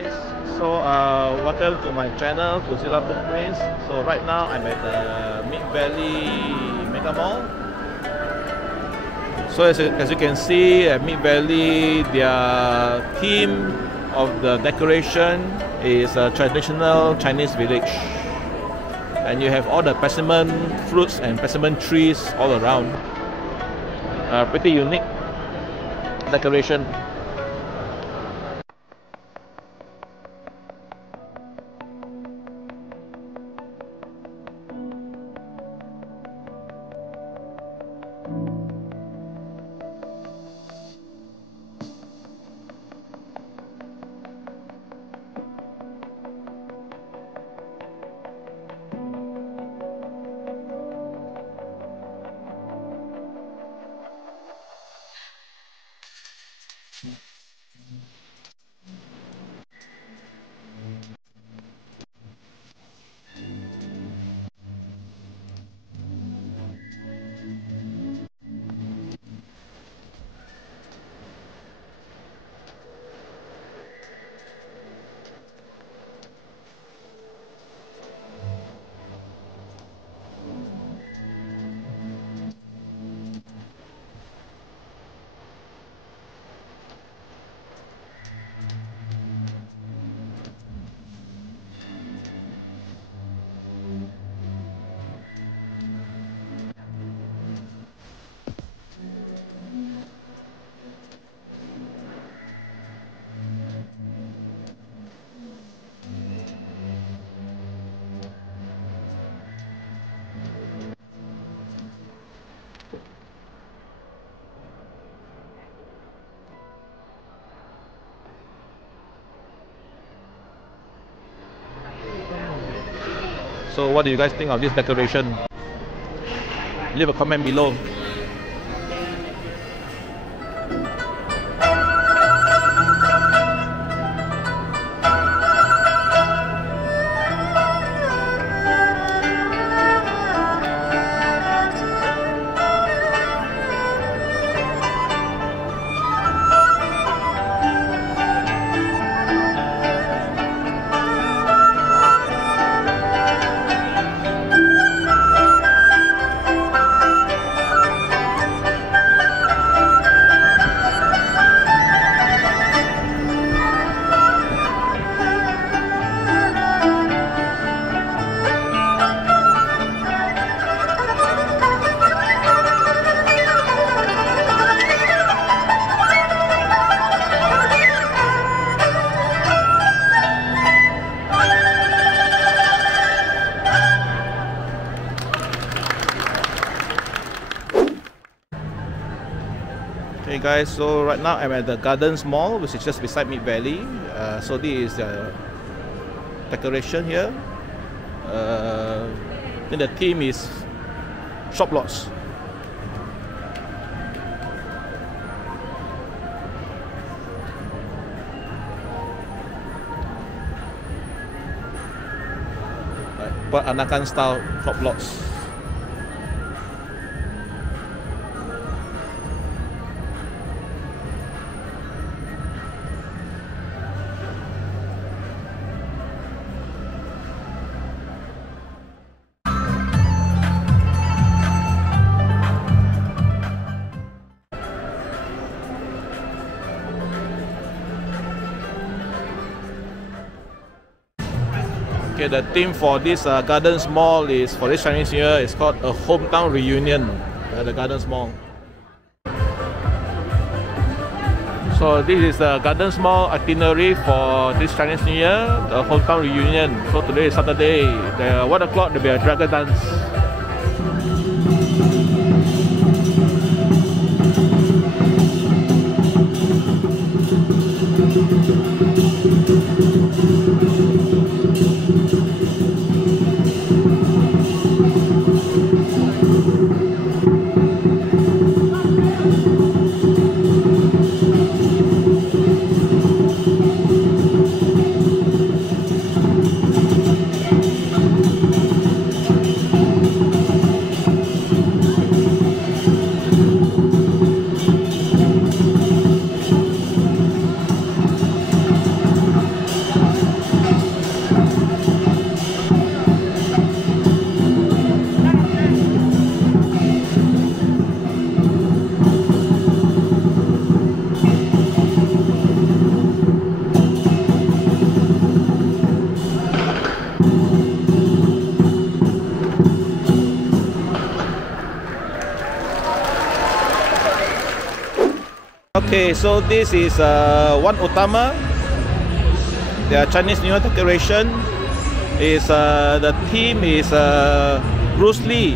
guys, welcome to my channel, Godzilla Footprints. So right now I'm at the Midvalley Megamall. So as you can see at Midvalley, their theme of the decoration is a traditional Chinese village. And you have all the persimmon fruits and persimmon trees all around. Pretty unique decoration. So what do you guys think of this decoration? Leave a comment below. Hey guys, so right now I'm at the Gardens Mall, which is just beside Midvalley. So this is the decoration here. Then the theme is shop lots. Peranakan style shop lots. Okay, the theme for this Gardens Mall is, for this Chinese New Year, is called a hometown reunion at the Gardens Mall. So this is the Gardens Mall itinerary for this Chinese New Year, the hometown reunion. So today is Saturday. At 1 o'clock there will be a dragon dance. Okay, so this is Mall-1Utama. Their Chinese New Year decoration is the theme is Bruce Lee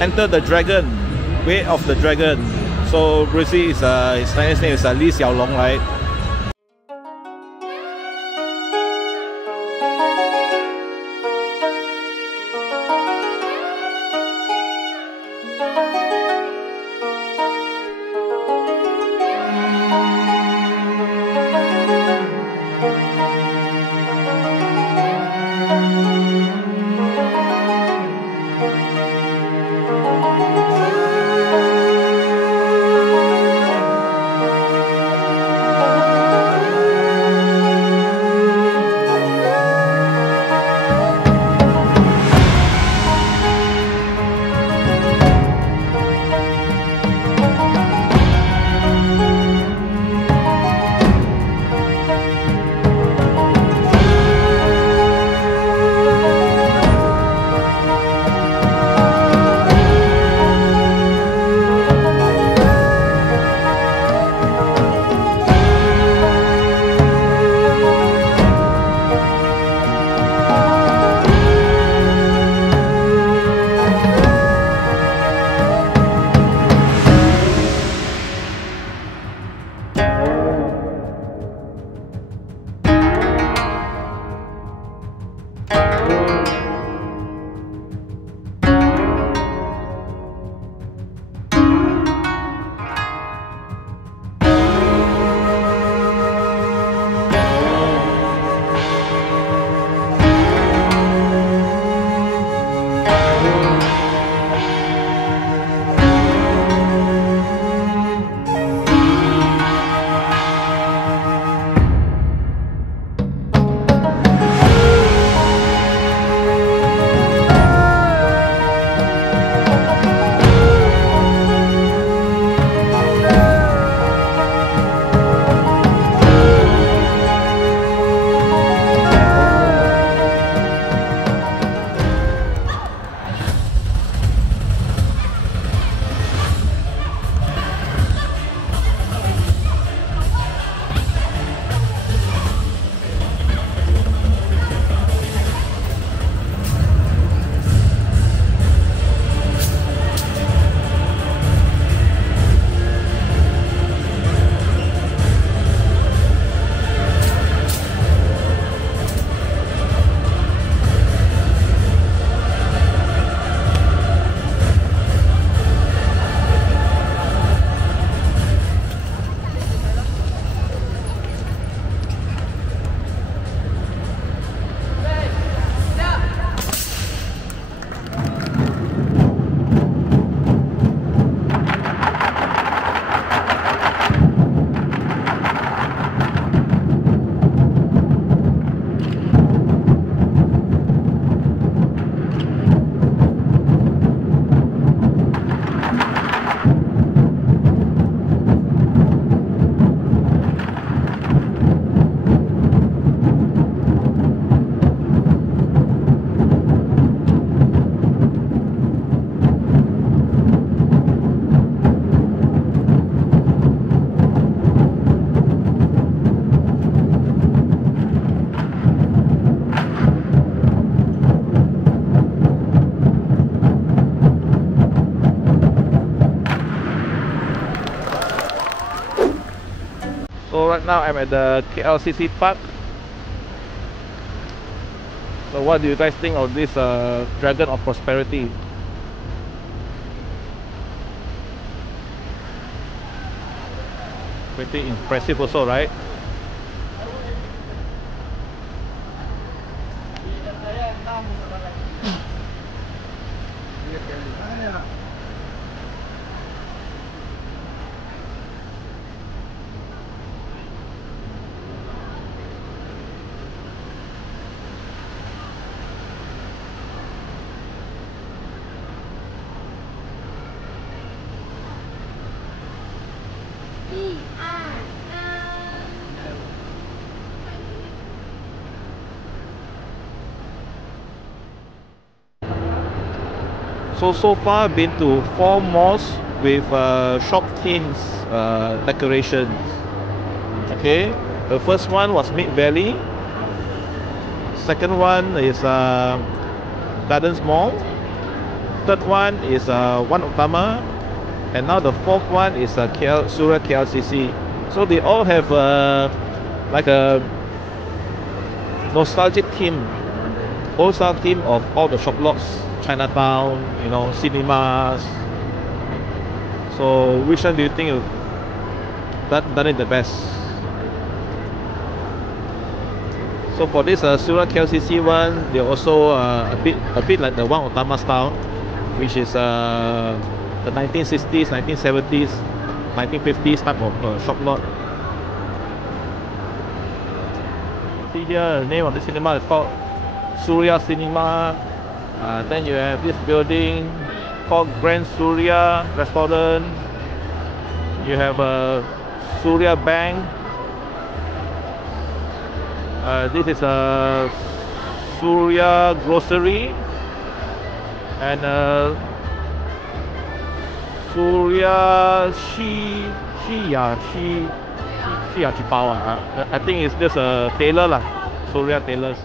Enter the Dragon, Way of the Dragon. So Bruce Lee is his Chinese name is Li Xiaolong, right? So right now I'm at the KLCC park. So what do you guys think of this Dragon of Prosperity? Pretty impressive also, right? So far I've been to 4 malls with shop themes decorations. Okay, the first one was Midvalley. Second one is Gardens Mall. Third one is Mall-1Utama, and now the fourth one is Suria KLCC. So they all have like a nostalgic theme, old style theme of all the shop lots, Chinatown, you know, cinemas. So which one do you think you've done it the best? So for this Suria KLCC one, they're also a bit like the Mall-1Utama style, which is the 1960s, 1970s, 1950s type of shop lot. See here, the name of the cinema is called Suria Cinema. Then you have this building called Grand Suria Restaurant. You have a Suria Bank. This is a Suria Grocery and Suria Chi Bao. I think it's just a tailor lah, Suria Tailors.